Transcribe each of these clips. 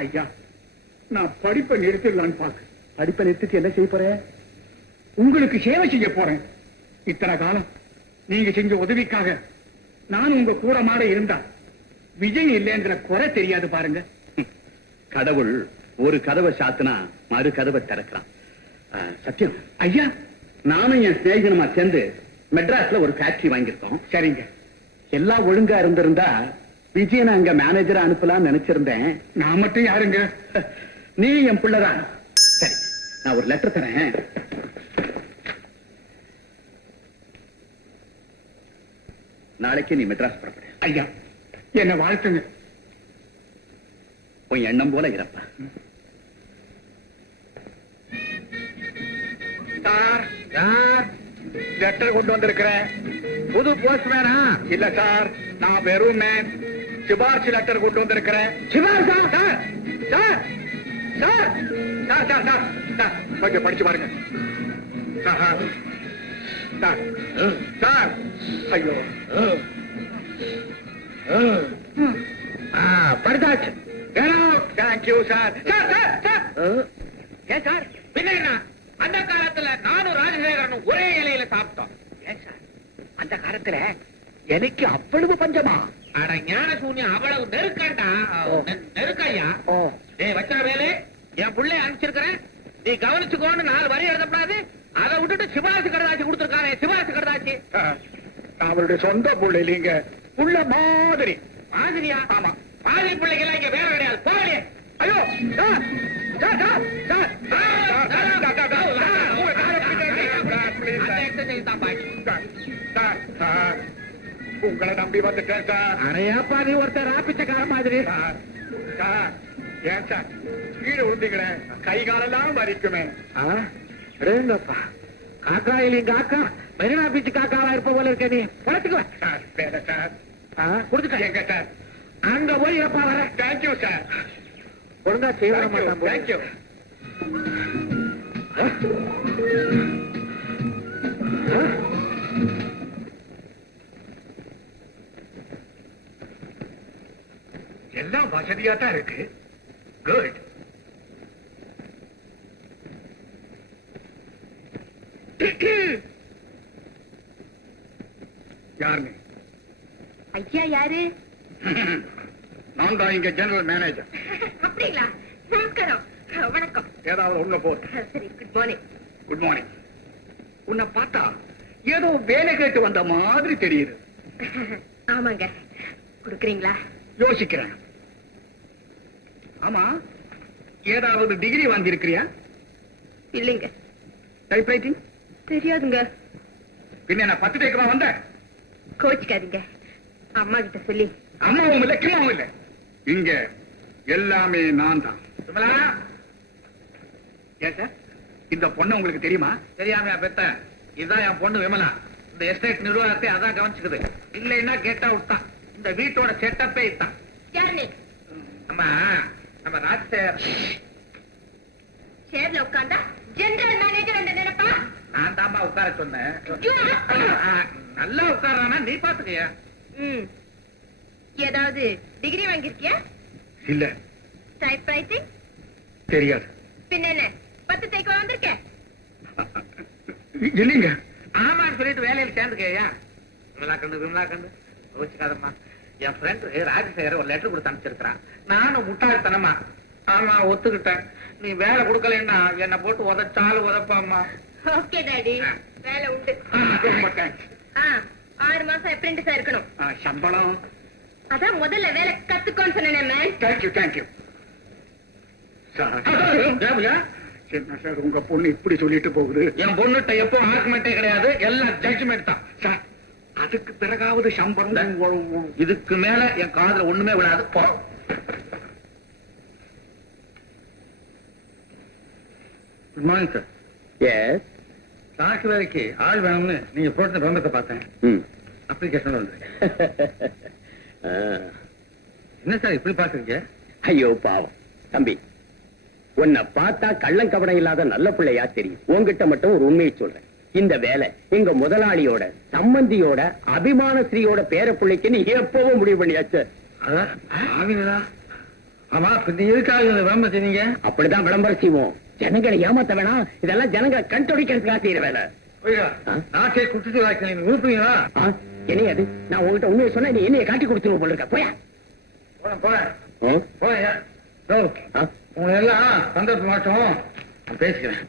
ஐயா, நான் படிப்பை நிறுத்திடலான்னு பாக்க. படிப்பை நிறுத்திட்டு என்ன செய்ய போற? உங்களுக்கு சேவை செய்ய போறேன். இத்தனை காலம் நீங்க செஞ்ச உதவிக்காக நான் உங்க கூட மாட இருந்தா விஜய் இல்லைங்கிற குறை தெரியாது பாருங்க. கடவுள் ஒரு கதவை சாத்தினா மறு கதவை திறக்கிறான். சத்தியம் ஐயா, நானும் என் சிநேகிதனுமா சேர்ந்து மெட்ராஸ்ல ஒரு ஃபேக்டரி வாங்கியிருக்கோம். சரிங்க. எல்லாம் ஒழுங்கா இருந்திருந்தா விஜயனை அங்க மேனேஜரா அனுப்பலாம்னு நினைச்சிருந்தேன். நான் மட்டும் யாருங்க? நீ என் பிள்ளைதான். சரி, நான் ஒரு லெட்டர் தரேன். நாளைக்கு நீ மெட்ராஸ் புறப்படு. ஐயா, என்ன வாழ்த்துங்க. உன் எண்ணம் போல இருப்பா. சார், லெட்டர் கொண்டு வந்திருக்கிறேன். புது போஸ்ட்மேனா? இல்ல சார், நான் வெறும் மேன். சிபார்சு லெட்டர் கொண்டு வந்திருக்கிறேன். சிவாசா? Sir sir sir sir sir sir sir கொஞ்சம் படிச்சு பாருங்க. சார் சார் சார், ஐயோ படிச்சாச்சு. Thank you sir. Sir sir sir ஏன் சார், பின்ன என்ன? அந்த காலத்துல நானும் ராஜசேகரனும் ஒரே இலையில சாப்பிட்டோம். ஏன் சார், அந்த காலத்துல எனக்கு அவ்வளவு பஞ்சமா? அட ஞான சூன்யம், அவ்வளவு நெருக்கண்டா. நெருக்கையா? ஏய் வச்சா வேலை, என் பிள்ளைய அனுப்பிச்சிருக்கிறேன், நீ கவனிச்சுக்கோன்னு 4 வரி எழுதப்படாது. அதை விட்டுட்டு சிபாரிசு கடுதாச்சி கொடுத்திருக்கானே, சிபாரிசு கடுதாச்சி. அவருடைய சொந்த புள்ள இல்லைங்க, புள்ள மாதிரி. மாதிரியா? ஆமா. மாதிரி பிள்ளைகள்லாம் இங்க வேற கிடையாது. போகலையே. ஐயோ சார் சார் சார் சார் அந்த எக்ஸசைஸ் தான் பாக்கி. சார், உங்களை நம்பி வந்துட்டேன் சார். அடையாப்பா, நீ ஒருத்தர் ராப்பிச்சக்கார மாதிரி. சார் சார், ஏன் சார் கீழே விழுந்தீங்களே, கை காலெல்லாம் வலிக்குமே. அடேங்கப்பா, காக்காயில காக்கா மெரினா பீச் காக்காவா இருப்ப போல இருக்க. நீ பழத்துக்குவேன் சார். வேற சார் கொடுத்துட்டேன். எங்க சார்? அங்க போய் எப்பா வர. Thank you sir. ஒழுங்கா செய்ய மாட்டான். தேங்க்யூ. எல்லாம் வசதியா தான் இருக்கு. குட். யாருங்க? ஐயா யாரு? நான் தான் இங்க ஜெனரல் மேனேஜர். அப்படிங்களா? நமஸ்காரம். வணக்கம். ஏதாவது உள்ள போ. சரி, குட் மார்னிங். Good morning. உன்னை பார்த்தா ஏதோ வேலை கேட்டு வந்த மாதிரி தெரியுது. ஆமாங்க. குடுக்குறீங்களா? யோசிக்கிறேன். ஆமா, ஏதாவது டிகிரி வாங்கி இருக்கிறியா? இல்லைங்க. டைப்ரைட்டிங் தெரியாதுங்க. பின்ன என்ன 10 டேக்குமா வந்த? கோச்சிக்காதீங்க. அம்மா கிட்ட சொல்லி. அம்மாவும் இல்ல, கிம்மாவும் இல்ல, இங்க எல்லாமே நான் தான். ஏன் சார், இந்த பொண்ணு உங்களுக்கு தெரியுமா? தெரியாமையா பெத்த? இதுதான் என் பொண்ணு விமலா. இந்த எஸ்டேட் நிர்வாகத்தை அதான் கவனிச்சுக்குது. இல்லைன்னா கேட்டா விட்டான். இந்த வீட்டோட செட்டப்பே இதான். யாரு நீ? அம்மா, நம்ம ராஜசேகர். சேர்ல உட்கார்ந்தா ஜெனரல் மேனேஜர் அந்த நினைப்பா? நான் தாமா உட்கார சொன்னேன். நல்லா உட்காரானா நீ பாத்துக்கியா? ஏதாவது டிகிரி வாங்கிருக்கியா? இல்ல. டைப்ரைட்டிங் தெரியாது. பின்ன என்ன 10 தைக்க வந்திருக்க? இல்லைங்க. ஆமான்னு சொல்லிட்டு வேலையில சேர்ந்துக்கையா? விமலா கண்டு யோசிக்காதம்மா. என் ஃப்ரெண்ட் ராஜசேகர் ஒரு லெட்டர் கொடுத்து அனுப்பிச்சிருக்கிறான். நானும் முட்டாள்தனமா ஆமா ஒத்துக்கிட்டேன். நீ வேலை கொடுக்கலன்னா என்ன போட்டு உதச்சாலும் உதப்பாம்மா. ஓகே டாடி, வேலை உண்டு. ரொம்ப தேங்க்ஸ். 6 மாசம் அப்ரெண்டிஸா இருக்கணும். சம்பளம்? அதான் முதல்ல வேலை கத்துக்கோன்னு சொன்னேன் மேம். Thank you thank you sir. என்ன சார் உங்க பொண்ணு இப்படி சொல்லிட்டு போகுது? என் பொண்ணுட்ட எப்போ ஆர்குமெண்டே கிடையாது, எல்லாம் ஜட்ஜ்மெண்ட் தான் சார். அதுக்கு பிறகாவது சம்பளம்? இதுக்கு மேல என் காதுல ஒண்ணுமே விடாது. போ. Good morning sir. எஸ். சாக்கு வேலைக்கு ஆள் வேணும்னு நீங்க போட்ட விளம்பரத்தை பார்த்தேன். அப்ளிகேஷன் வந்து. என்ன சார் இப்படி பாக்குறீங்க? ஐயோ பாவம் தம்பி, உன்னை பார்த்தா கள்ளங்கபடம் இல்லாத நல்ல பிள்ளையா தெரியும். உன்கிட்ட மட்டும் ஒரு உண்மையை சொல்றேன். இந்த வேலை எங்க முதலாளியோட சம்பந்தியோட அபிமான ஸ்ரீயோட பேர பிள்ளைக்கு நீ எப்பவும் முடிவு பண்ணியாச்சு. ஆமா பின்ன இருக்காது விளம்பரம் செய்வீங்க. அப்படிதான் விளம்பரம் செய்வோம். ஜனங்களை ஏமாத்த வேணாம். இதெல்லாம் ஜனங்களை கண்டுபிடிக்கிறதுக்காக செய்யற வேலை. நாட்டை குடிச்சு நீங்க விருப்பீங்களா? என்ன அது? நான் உங்ககிட்ட உண்மையை சொன்னா நீ என்னைய காட்டி கொடுத்துருவோம் போல இருக்க. போயா உங்களை எல்லாம் சந்தோஷம் மாட்டோம். நான் பேசிக்கிறேன்.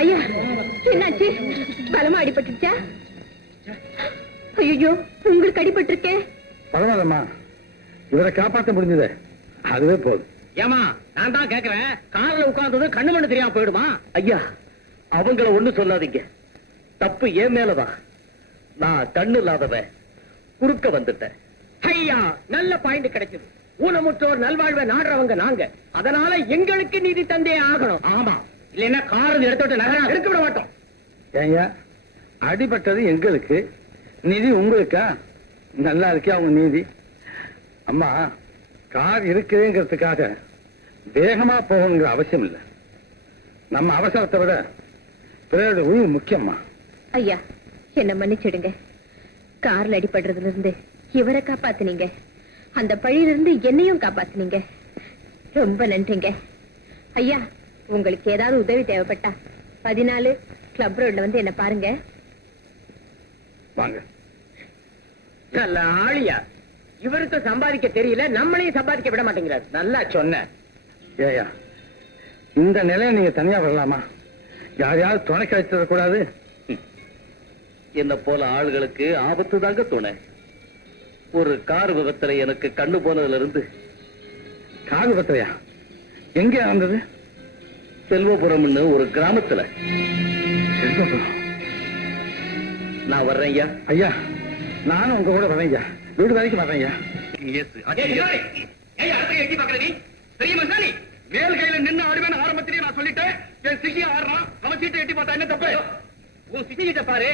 ஐயா என்னாச்சு? பலமா அடிபட்டுச்சா? ஐயோ உங்களுக்கு அடிபட்டிருக்கே. பரவாயில்லம்மா, இவரை காப்பாற்ற முடிஞ்சது அதுவே போதும். ஏமா நான் தான் கேக்குறேன், கார்ல உட்கார்ந்தது கண்ணு மண்ணு தெரியாம போயிடுமா? ஐயா அவங்கள ஒண்ணு சொல்லாதீங்க. தப்பு ஏன் மேலதான். நான் கண்ணு இல்லாதவன் குறுக்க வந்துட்டேன். ஐயா நல்ல பாயிண்ட் கிடைச்சது. ஊனமுற்றோர் நல்வாழ்வை நாடுறவங்க நாங்க, அதனால எங்களுக்கு நீதி தந்தே ஆகணும். ஆமா, இல்லைன்னா கார் எடுத்துட்டு நகரம் எடுக்க விட மாட்டோம். ஏங்க அடிபட்டது எங்களுக்கு, நிதி உங்களுக்கா? நல்லா இருக்கே அவங்க நீதி. அம்மா கார் இருக்குதுங்கிறதுக்காக வேகமா போகணுங்கிற அவசியம் இல்லை. நம்ம அவசரத்தை விட பிறகு உயிர் முக்கியம்மா. ஐயா என்ன மன்னிச்சிடுங்க. கார்ல அடிபடுறதுல இருந்து இவரை காப்பாத்துனீங்க, அந்த பழியில இருந்து என்னையும் காப்பாத்துனீங்க. ரொம்ப நன்றிங்க ஐயா. உங்களுக்கு ஏதாவது உதவி தேவைப்பட்டா 14 கிளப் ரோட்ல வந்து என்ன பாருங்க. வாங்க. நல்ல ஆளியா. இவருக்கு சம்பாதிக்க தெரியல, நம்மளையும் சம்பாதிக்க விட மாட்டேங்கிறார். நல்லா சொன்ன. ஏயா இந்த நிலையை நீங்க தனியா வரலாமா? யாரையாவது துணை கிடைச்சிட கூடாது? என்ன போல ஆளுகளுக்கு ஆபத்து தாங்க துணை. ஒரு கார் விபத்துல எனக்கு கண்ணு போனதுல இருந்து. காது பத்திரையா? எங்க வந்தது? செல்வபுரம்னு ஒரு கிராமத்துல. செல்வபுரம். நான் வர்றேன் ஐயா. ஐயா நானும் உங்க கூட வரேன் ஐயா. வீடு வரைக்கும் வரேன் ஐயா. மேல் கையில நின்று ஆடுவேன் ஆரம்பத்திலேயே நான் சொல்லிட்டேன். என் சிஷியை ஆடுறான், அவன் சீட்டை எட்டி பார்த்தா என்ன தப்பு? உன் சிஷிகிட்ட பாரு.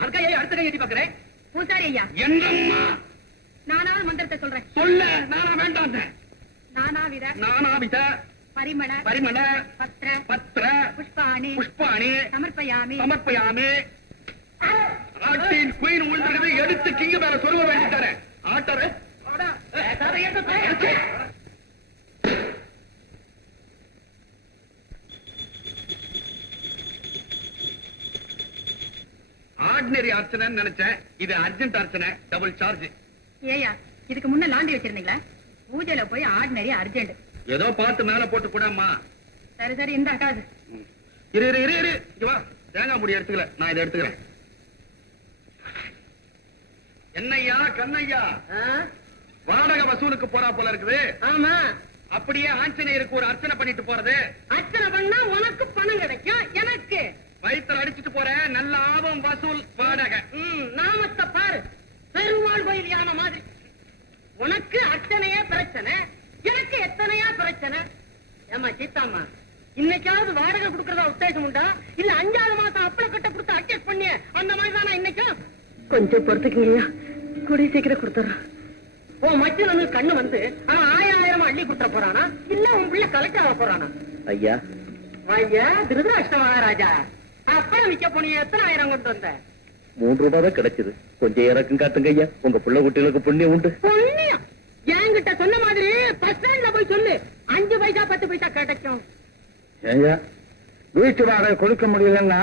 அதுக்கா அடுத்த கை எட்டி பாக்குறேன். பூசாரி ஐயா, என்னம்மா நானாவது மந்திரத்தை சொல்றேன். சொல்ல. நானா வேண்டாம். நானாவித நானாவித பரிமள பரிமள பத்ர பத்ர புஷ்பாணி புஷ்பாணி சமர்ப்பயாமி சமர்ப்பயாமி. ஆட்டின் குயின் உள்றதை எடுத்து கிங்க மேல சொல்ல வேண்டித்தானே. ஆட்டரு ஆர்டினரி அர்ச்சனை நினைச்சேன். இது அர்ஜென்ட் அர்ச்சனை, டபுள் சார்ஜ். ஏயா இதுக்கு முன்ன லாண்டி வச்சிருந்தீங்களா? பூஜையில போய் ஆர்டினரி அர்ஜென்ட். ஏதோ பார்த்து மேல போட்டு கூடம்மா. சரி சரி இந்த அக்காது. இரு இரு இரு இரு இங்க வா. தேங்காய் முடி எடுத்துக்கல, நான் இதை எடுத்துக்கிறேன். என்னய்யா கண்ணையா, வாடகை வசூலுக்கு போறா போல இருக்குது. ஆமா, அப்படியே ஆஞ்சநேயருக்கு ஒரு அர்ச்சனை பண்ணிட்டு போறது. அர்ச்சனை பண்ணா உனக்கு பணம் கிடைக்கும், எனக்கு வயித்துல அடிச்சுட்டு போறேன். நல்ல ஆபம் வசூல் வாடகை. நாமத்தை பாரு, பெருமாள் கோயில் யான மாதிரி. உனக்கு அத்தனையா பிரச்சனை, எனக்கு எத்தனையா பிரச்சனை. ஏமா சீத்தாமா, இன்னைக்காவது வாடகை கொடுக்கறதா உத்தேசம் உண்டா? இல்ல 5வது மாசம் அப்பள கட்ட கொடுத்து அட்ஜஸ்ட் பண்ணி அந்த மாதிரி தானே இன்னைக்கும்? கொஞ்சம் பொறுத்துக்கீங்க, கூடிய சீக்கிரம் கொடுத்துறேன். உன் மச்சனு கண்ணு வந்து அவன் 1000 அள்ளி கொடுத்துட போறானா, இல்ல உன் பிள்ளை கலெக்டர் ஆக போறானா? ஐயா ஐயா திருதராஷ்ட மகாராஜா, அப்பளம் விற்க போனிய எத்தனை 1000 கொண்டு வந்த? 3 ரூபாய் தான் கிடைச்சது. கொஞ்சம் இறக்கம் காட்டுங்க ஐயா. உங்க புள்ள குட்டிகளுக்கு புண்ணியம் உண்டு. புண்ணியம் என்கிட்ட சொன்ன மாதிரி பஸ் ஸ்டாண்ட்ல போய் சொல்லு, 5 பைசா 10 பைசா கிடைக்கும். ஐயா வீட்டு வாடகை கொடுக்க முடியலன்னா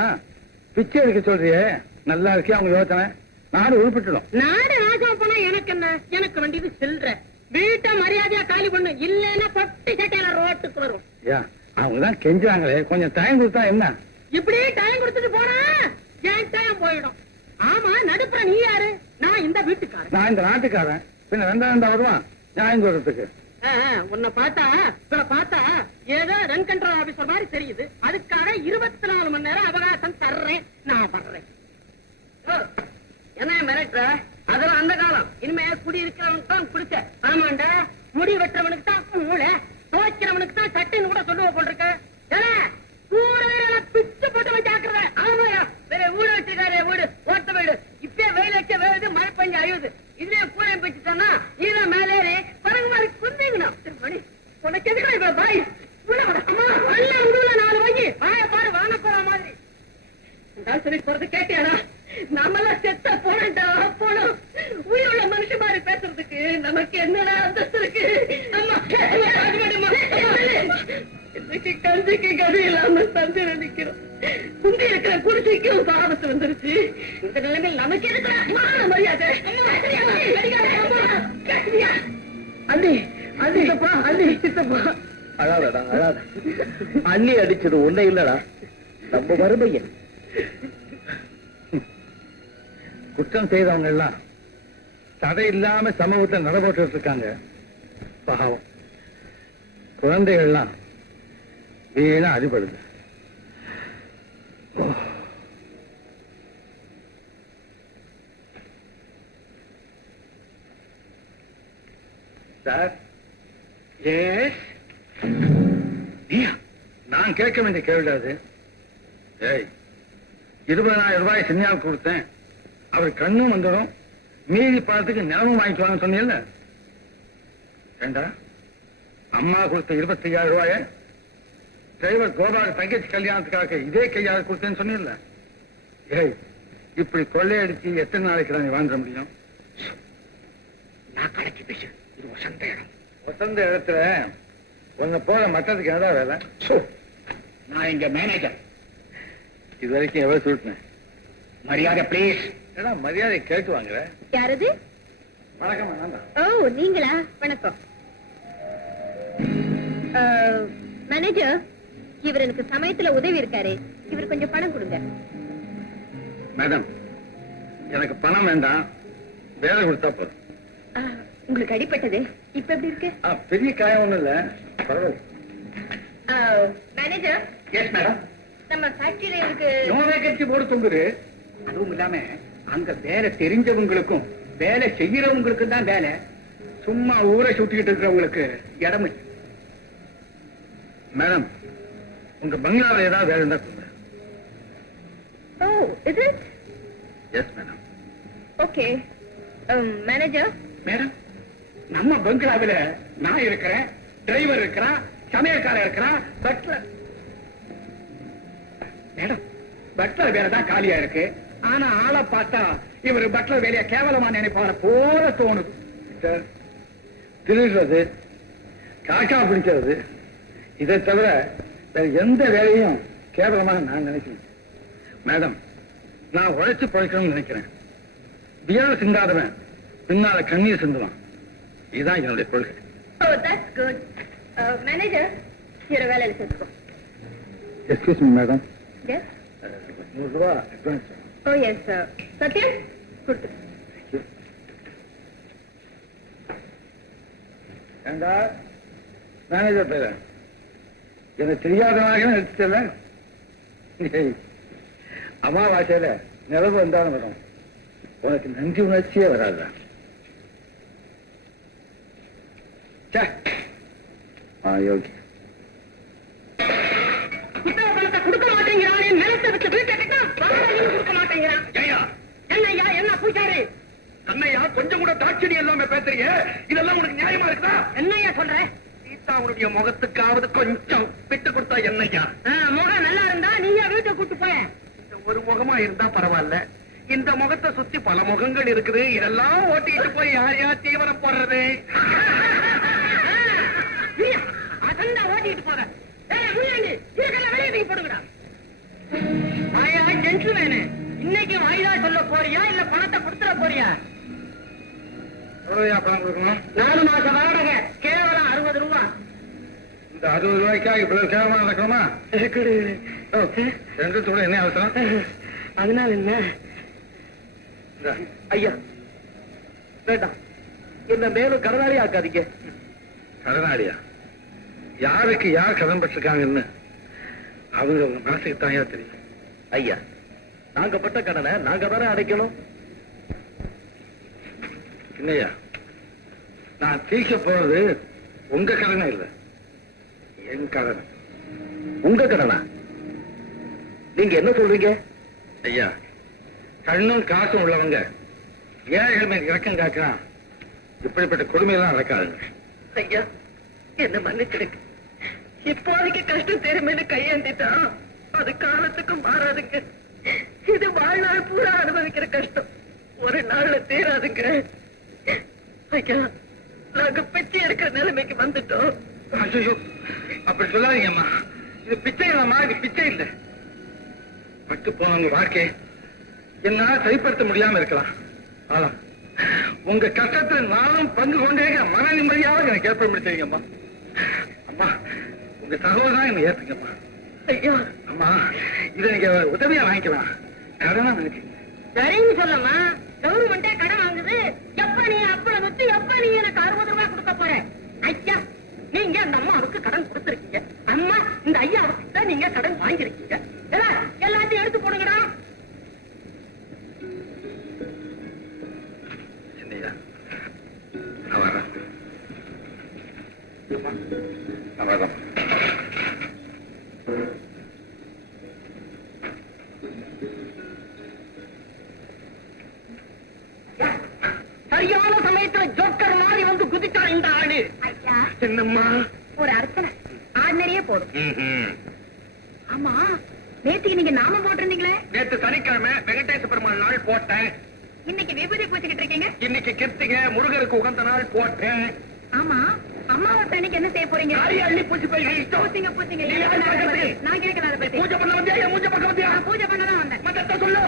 பிச்சை எடுக்க சொல்றியே, நல்லா இருக்கே அவங்க யோசனை. நாடு உருப்பிட்டுடும். நாடு நாசம் போனா எனக்கு என்ன? எனக்கு வேண்டியது சில்ற. வீட்டை மரியாதையா காலி பண்ணு, இல்லன்னா பொட்டி சட்டையில ரோட்டுக்கு வரும். ஐயா அவங்கதான் கெஞ்சுறாங்களே, கொஞ்சம் டைம் கொடுத்தா என்ன? இப்படி டைம் கொடுத்துட்டு போனா என் டைம் போயிடும். ஆமா, நடுப்புற நீ யாரு? நான் இந்த வீட்டுக்காரன். நான் இந்த நாட்டுக்காரன், பின்ன 2 வருவான் நியாயம் சொல்றதுக்கு. உன்னை பார்த்தா ஏதோ ரன் கண்ட்ரோல் ஆபீசர் மாதிரி தெரியுது. அதுக்காக 24 மணி நேரம் அவகாசம் தர்றேன். நான் பண்றேன். என்ன மிரட்டுற? அதெல்லாம் அந்த காலம். இனிமே குடி இருக்கிறவங்க தான் குடிச்ச. ஆமாண்டா, முடி வெட்டுறவனுக்கு தான் மூளை, துவைக்கிறவனுக்கு தான் சட்டைன்னு கூட சொல்லுவ போட்டிருக்கு. பிச்சு போட்டு வச்சாக்குறத. ஆமாயா, வேற வீடு வச்சிருக்காரு, வீடு ஓட்ட வீடு. இப்பே வெயில் வச்ச வேறு மழை பெஞ்சு அழுது. இதுலயே கூரை பிச்சுட்டோம்னா இதான் மேலேறி பறகு மாதிரி குந்திங்கணும். மணி உனக்கு எதுக்கு இப்ப பாய் அம்மா நல்ல உருள 4 வாங்கி வாய பாரு வாங்க போற மாதிரி. சரி போறது கேட்டியாடா? நம்மளாம் செத்த போனா போனோம். உயிருள்ள மனுஷ மாதிரி பேசுறதுக்கு நமக்கு என்னடா அந்தஸ்து இருக்கு? இன்னைக்கு கஞ்சிக்கு கதை இல்லாம சந்தையில நிக்கிறோம். குந்தி இருக்கிற குடிசைக்கும் ஆபத்து வந்துருச்சு. இந்த நிலைமையில் நமக்கு இருக்கிற மரியாதை. அண்ணி அண்ணி அண்ணி சித்தப்பா அழாதடா அழாத. அண்ணி அடிச்சது ஒண்ணே இல்லடா, நம்ம வறுமைய. குற்றம் செய்தவங்க எல்லாம் தடை இல்லாம சமூகத்தை நடபோட்டு இருக்காங்க. பாவம் குழந்தைகள்லாம் வீணா அடிபடுது. சார், எஸ், நான் கேட்க வேண்டிய கேள்வி அது. ஏய், 20,000 ரூபாய் சின்னியாவுக்கு கொடுத்தேன், அவர் கண்ணும் வந்துடும், மீதி பணத்துக்கு நிலமும் வாங்கிட்டு வாங்க சொன்னீங்கல்ல. ஏண்டா, அம்மா கொடுத்த 25,000 ரூபாய டிரைவர் கோபால தங்கச்சி கல்யாணத்துக்காக இதே கையால் கொடுத்தேன்னு சொன்னீங்கல்ல. ஏய், இப்படி கொள்ளையடிச்சு எத்தனை நாளைக்கு நீ வாழ்ந்துட முடியும்? நான் கணக்கு பேசு. இது வசந்த இடம். வசந்த இடத்துல உன்னை போல மட்டத்துக்கு என்னடா வேலை? நான் இங்க மேனேஜர். இது வரைக்கும் எவ்வளவு சுருட்டினேன்? மரியாதை பிளீஸ். ஏன்னா மரியாதை கேட்டு வாங்குற. யாரது? வணக்கம். நான் ஓ, நீங்களா? வணக்கம். மேனேஜர், இவர் எனக்கு சமயத்துல உதவி இருக்காரு. இவர் கொஞ்சம் பணம் கொடுங்க. மேடம், எனக்கு பணம் வேண்டாம், வேலை கொடுத்தா போதும். உங்களுக்கு அடிப்பட்டது இப்ப எப்படி இருக்கு? பெரிய காயம் ஒண்ணும் இல்ல, பரவாயில்ல. Manager, yes madam. நம்ம ஃபேக்டரியில இருக்கு நோ வேகன்சி போர்டு தொங்குது. அதுவும் இல்லாம அங்க வேலை தெரிஞ்சவங்களுக்கும் வேலை செய்யறவங்களுக்கும் தான் வேலை. சும்மா ஊரை சுத்திக்கிட்டு இருக்கிறவங்களுக்கு இடம் இல்லை. மேடம், உங்க பங்களாவில் ஏதாவது வேலை இருந்தா கொடுங்க. ஓ, இது yes madam. Okay. Manager, madam, நம்ம பங்களாவில நான் இருக்கிறேன், டிரைவர் இருக்கிறான், சமையல்காரர் இருக்கிறான், பட்லர். மேடம், பட்லர் வேலை தான் காலியா இருக்கு. ஆனா ஆளை பார்த்தா இவர் பட்லர் வேலையை கேவலமா நினைப்பார போல தோணுது. சார், திருடுறது, காக்கா பிடிக்கிறது, இதை தவிர வேற எந்த வேலையும் கேவலமாக நான் நினைக்கிறேன். மேடம், நான் உழைச்சு பழைக்கணும்னு நினைக்கிறேன். வியர்வை சிந்தாதவன் பின்னால கண்ணீர் சிந்துவான். இதுதான் என்னுடைய கொள்கை. ஓ, தட்ஸ் குட். மேனேஜர், இவர வேலையில சேர்த்துக்கோ. Excuse me madam, yes. 100 ரூபா அட்வான்ஸ். Oh yes sir. சத்யம், கொடுத்து. ஏண்டா மேனேஜர் பேர எனக்கு தெரியாதவனாக நிறுத்திட்டல. அமாவாசையில நிலவு வந்தாலும் வரும், உனக்கு நன்றி உணர்ச்சியே வராது. யோகி பணத்தை கொடுக்க மாட்டேங்கிறான். நிலத்தை விட்டு வீட்டை கட்டா வாடகையும் கொடுக்க மாட்டேங்கிறான். என்னய்யா, என்ன பூசாரி? அண்ணையா, கொஞ்சம் கூட தாட்சணி எல்லாமே பேசுறீங்க. இதெல்லாம் உனக்கு நியாயமா இருக்குதா? என்னய்யா சொல்ற? சீதாவுடைய முகத்துக்காவது கொஞ்சம் விட்டு கொடுத்தா என்னையா? முகம் நல்லா இருந்தா நீயா வீட்டை கூட்டு போய. ஒரு முகமா இருந்தா பரவாயில்ல, இந்த முகத்தை சுத்தி பல முகங்கள் இருக்குது. இதெல்லாம் ஓட்டிட்டு போய் யார் யார் தீவிரம் போடுறது? அசந்தா ஓட்டிட்டு போற. வெளியே போடுங்கடா. வாயா ஜென்டில்மேனு, இன்னைக்கு வாய்தா சொல்ல போறியா இல்ல பணத்தை கொடுத்துட போறியா? எவ்வளவுயா பணம் கொடுக்கணும்? 4 மாச வாடகை கேவலம் 60 ரூபா. இந்த 60 ரூபாய்க்காக இவ்வளவு கேவலமா நடக்கணுமா? ரெண்டு கூட என்ன அவசரம்? அதனால என்ன ஐயா, வேண்டாம், என்ன மேலும் கடனாளி ஆக்காதீங்க. கடனாளியா? யாருக்கு யார் கடன் பட்டிருக்காங்கன்னு அவங்க மனசுக்கு தாயா தெரியும். ஐயா, நாங்க பட்ட கடனை நாங்க தானே அடைக்கணும். இல்லையா, நான் தீர்க்க போறது உங்க கடனை இல்லை, என் கடனை. உங்க கடனா? நீங்க என்ன சொல்றீங்க? ஐயா, கண்ணும் காசும் உள்ளவங்க ஏழைகள் மேல் இறக்கம் காட்டினா இப்படிப்பட்ட கொடுமையெல்லாம் நடக்காதுங்க. ஐயா, என்ன மன்னிச்சிடுங்க. இப்போதைக்கு கஷ்டம் தெரியுமே கையேந்திட்டான், அது காலத்துக்கு மாறாதுங்க. இது வாழ்நாள் பூரா அனுபவிக்கிற கஷ்டம், ஒரு நாள்ல தீராதுங்க. ஐயா, நாங்க பிச்சை எடுக்கிற நிலைமைக்கு வந்துட்டோம். ஐயோ, அப்படி சொல்லாதீங்கம்மா. இது பிச்சை இல்லம்மா, இது பிச்சை இல்லை. பட்டு போனவங்க வாழ்க்கை என்னால சரிப்படுத்த முடியாம இருக்கலாம். ஆனா உங்க கஷ்டத்தை நானும் பங்கு கொண்டே மன நிம்மதியாக எனக்கு ஏற்படுத்தீங்கம்மா. அம்மா, உங்க சகோதரன் என்ன ஏத்துங்கம்மா. ஐயா, அம்மா, இதை நீங்க உதவியா வாங்கிக்கலாம், கடனா நினைச்சீங்க. சரின்னு சொல்லமா, கவர்மெண்டே கடன் வாங்குது. எப்ப நீ அப்பளம் வச்சு எப்ப நீ எனக்கு 60 ரூபாய் கொடுக்க போற? ஐயா, நீங்க அந்த அம்மாவுக்கு கடன் கொடுத்திருக்கீங்க, அம்மா இந்த ஐயாவுக்கு தான் நீங்க கடன் வாங்கிருக்கீங்க. எல்லாத்தையும் எடுத்து போடுங்கடா. என்னையா, நான் வரேன். அம்மா, நான் வரேன். சரியான சமயத்துல ஜோக்கர் மாதிரி வந்து குதிச்சான் இந்த ஆளு. ஐயா, என்னம்மா? ஒரு அர்ச்சனை ஆர்டினரியே போதும். ஆமா, நேத்துக்கு நீங்க நாமம் போட்டிருந்தீங்களே? நேற்று சனிக்கிழமை வெங்கடேச பெருமாள் நாள் போட்டேன். இன்னைக்கு விபூதி பூச்சிக்கிட்டு இருக்கீங்க. இன்னைக்கு கிருத்திகை முருகருக்கு உகந்த நாள் போட்டேன். ஆமா, அம்மாவத்தை அன்னைக்கு என்ன செய்ய போறீங்க? யாரையும் அள்ளி பூச்சி போய் இஷ்டம். பூச்சிங்க பூச்சிங்க. நீ யாரை பார்க்கறது? நான் கேட்கல அதை பத்தி. பூஜை பண்ண வந்தியா? என் மூஞ்ச பக்கம் வந்தியா? நான் பூஜை பண்ணதான் வந்தேன். மத்தத சொல்லு.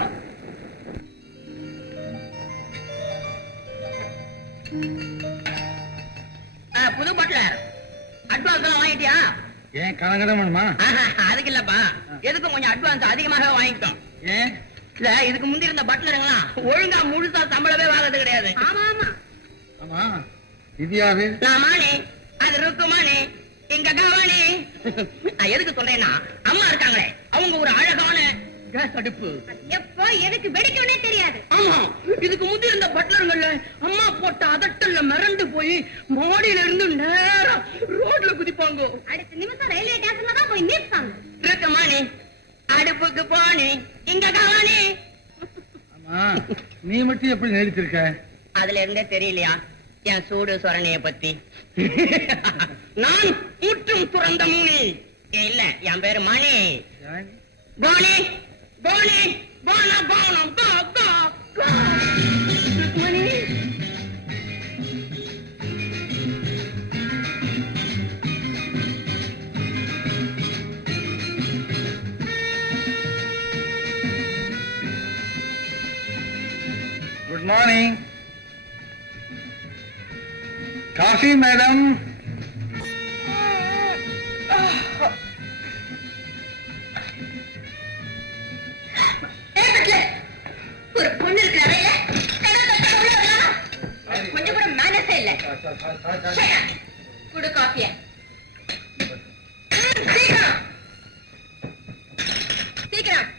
புது பட்லர் அட்வான்ஸ் எல்லாம் வாங்கிட்டியா? ஏன் கணக்கடம் வேணுமா? அதுக்கு இல்லப்பா, எதுக்கும் கொஞ்சம் அட்வான்ஸ் அதிகமாக வாங்கிட்டோம். ஏன்? இல்ல, இதுக்கு முந்தி இருந்த பட்லருங்களாம் ஒழுங்கா முழுசா சம்பளமே வாங்குறது கிடையாது. ஆமா ஆமா. ஆமா, இது யாரு? நான் மாணி, அது ருக்குமானி, எங்க கவானி. நான் எதுக்கு சொல்றேன்னா, அம்மா இருக்காங்களே, அவங்க ஒரு அழகான கேஸ் அடுப்பு. எப்போ எதுக்கு வெடிக்கவே தெரியாது. ஆமா, இதுக்கு முந்தி இருந்த பட்லருங்கள்ல அம்மா போட்ட அதட்டல்ல மிரண்டு போய் மாடியில இருந்து நேரா ரோட்ல குதிப்பாங்க. அடுத்த நிமிஷம் ரயில்வே ஸ்டேஷன்ல தான் போய் நிற்பாங்க. ருக்குமானி, அடுப்புக்கு போனி, இங்க கவானி. ஆமா, நீ மட்டும் எப்படி நடிச்சிருக்க? அதுல இருந்தே தெரியலையா என் சூடு சொரணைய பத்தி? நான் ஊற்றும் துறந்த மூனி இல்ல, என் பேரு மணி. போனி போனி போன போனம் போ போ போ. மணி, குட் மார்னிங். Coffee madam. ஒரு பொண்ணு இருக்கிற அறையில கொஞ்சம் கூட மேனஸே இல்ல. குடு காஃபிய. சீக்கிரம் சீக்கிரம்.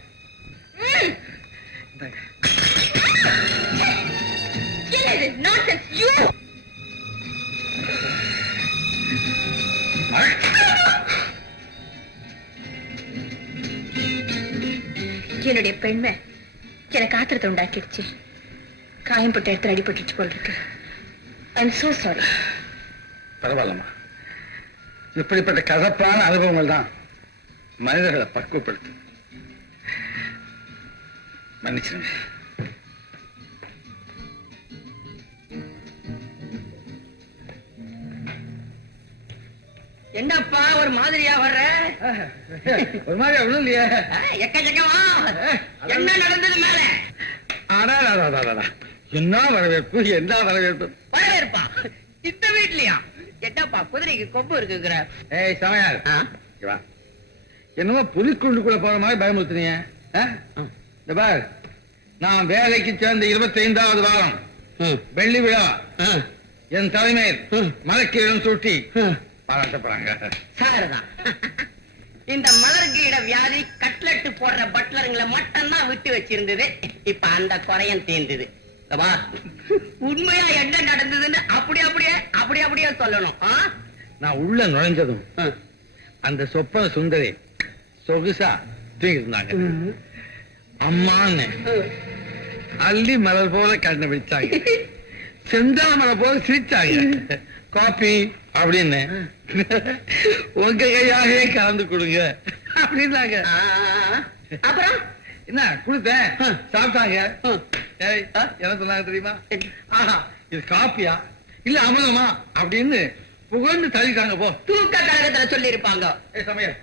இல்ல, இது நான்சென்ஸ். யூ என்னுடைய பெண்மை எனக்கு ஆத்திரத்தை உண்டாக்கிடுச்சு. காயம் போட்ட இடத்துல அடிபட்டுச்சு போல் இருக்கு. I am so sorry. பரவாயில்லம்மா, இப்படிப்பட்ட கசப்பான அனுபவங்கள் தான் மனிதர்களை பக்குவப்படுத்து. மன்னிச்சிருங்க. என்னப்பா ஒரு மாதிரியா வர்ற? ஒரு மாதிரி ஒண்ணும் இல்லையே. எக்கச்சக்கமா என்ன நடந்தது மேல? அடாடாடாடாடா, என்ன வரவேற்பு, என்ன வரவேற்பு. வரவேற்பா இந்த வீட்லயா? என்னப்பா குதிரைக்கு கொம்பு இருக்குங்கிற? ஏய் சமையார், இங்க வா. என்னமோ புலிக்குண்டுக்குள்ள போற மாதிரி பயமுறுத்துனீங்க. இந்த பார், நான் வேலைக்கு சேர்ந்த 25வது வாரம் வெள்ளி விழா என் தலைமையில் மலக்கீரம் சூட்டி பாராட்டப்படுறாங்க. சாரதான். இந்த மலர்கீட வியாதி கட்லெட்டு போடுற பட்லருங்களை மட்டும்தான் விட்டு வச்சிருந்தது. இப்ப அந்த குறையும் தீர்ந்தது. உண்மையா என்ன நடந்ததுன்னு அப்படியே சொல்லணும். நான் உள்ள நுழைஞ்சதும் அந்த சொப்பன சுந்தரி சொகுசா தூங்கி இருந்தாங்க. அம்மான்னு அள்ளி மலர் போல கண்ணை விழிச்சாங்க, செந்தாமரை போல சிரிச்சாங்க. காபி அப்படின்னு உங்க கையாகவே கலந்து கொடுங்க அப்படின்னாங்க. அப்புறம் என்ன கொடுத்தேன், சாப்பிட்டாங்க. ஏய், என்ன சொன்னாங்க தெரியுமா? ஆஹா, இது காப்பியா இல்ல அமிர்தமா அப்படின்னு புகழ்ந்து தள்ளிட்டாங்க. போ, தூக்க கழகத்துல சொல்லி இருப்பாங்க. சமயம்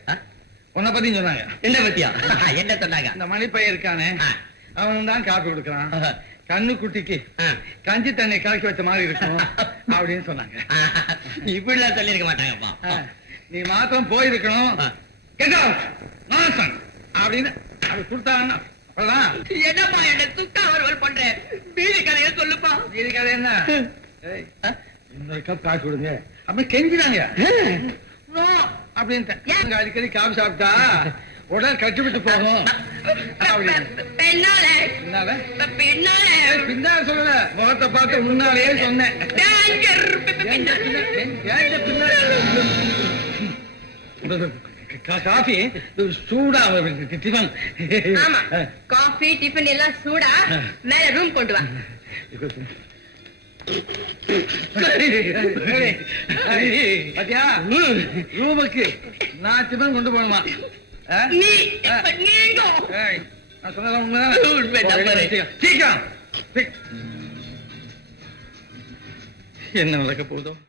உன்னை பத்தி சொன்னாங்க. என்ன பத்தியா? என்ன சொன்னாங்க? இந்த மணிப்பையன் இருக்கானே, அவன் தான் காப்பி கொடுக்கறான், கண்ணு குட்டிக்கு கஞ்சி தண்ணி கலக்கி வச்ச மாதிரி இருக்கும் அப்படின்னு சொன்னாங்க. இப்படிலாம் சொல்லி இருக்க மாட்டாங்கப்பா. நீ மாத்திரம் போயிருக்கணும் அப்படின்னு அது கொடுத்தாங்கன்னா அவ்வளவுதான். என்னப்பா என்ன துக்கா அவர்கள் பண்றேன், மீதி கதையை சொல்லுப்பா. இது கதை என்ன? ஏய், இன்னொரு கப் காசு கொடுங்க அப்படின்னு கெஞ்சினாங்க. அப்படின்னு அடிக்கடி காபி சாப்பிட்டா உடல் கட்டுவிட்டு போகும் அப்படின்னு. பின்னால சொல்லல, முகத்தை பார்த்து முன்னாலேயே சொன்னேன். காஃபி சூடா டிஃபன். காஃபி டிஃபன் எல்லாம் சூடா மேல ரூம் கொண்டு வா. பாத்தியா, ரூமுக்கு நான் டிஃபன் கொண்டு போகணுமா? நான் சொன்னதான் உண்மைதான். சீக்கிரம் என்ன நடக்க போதும்?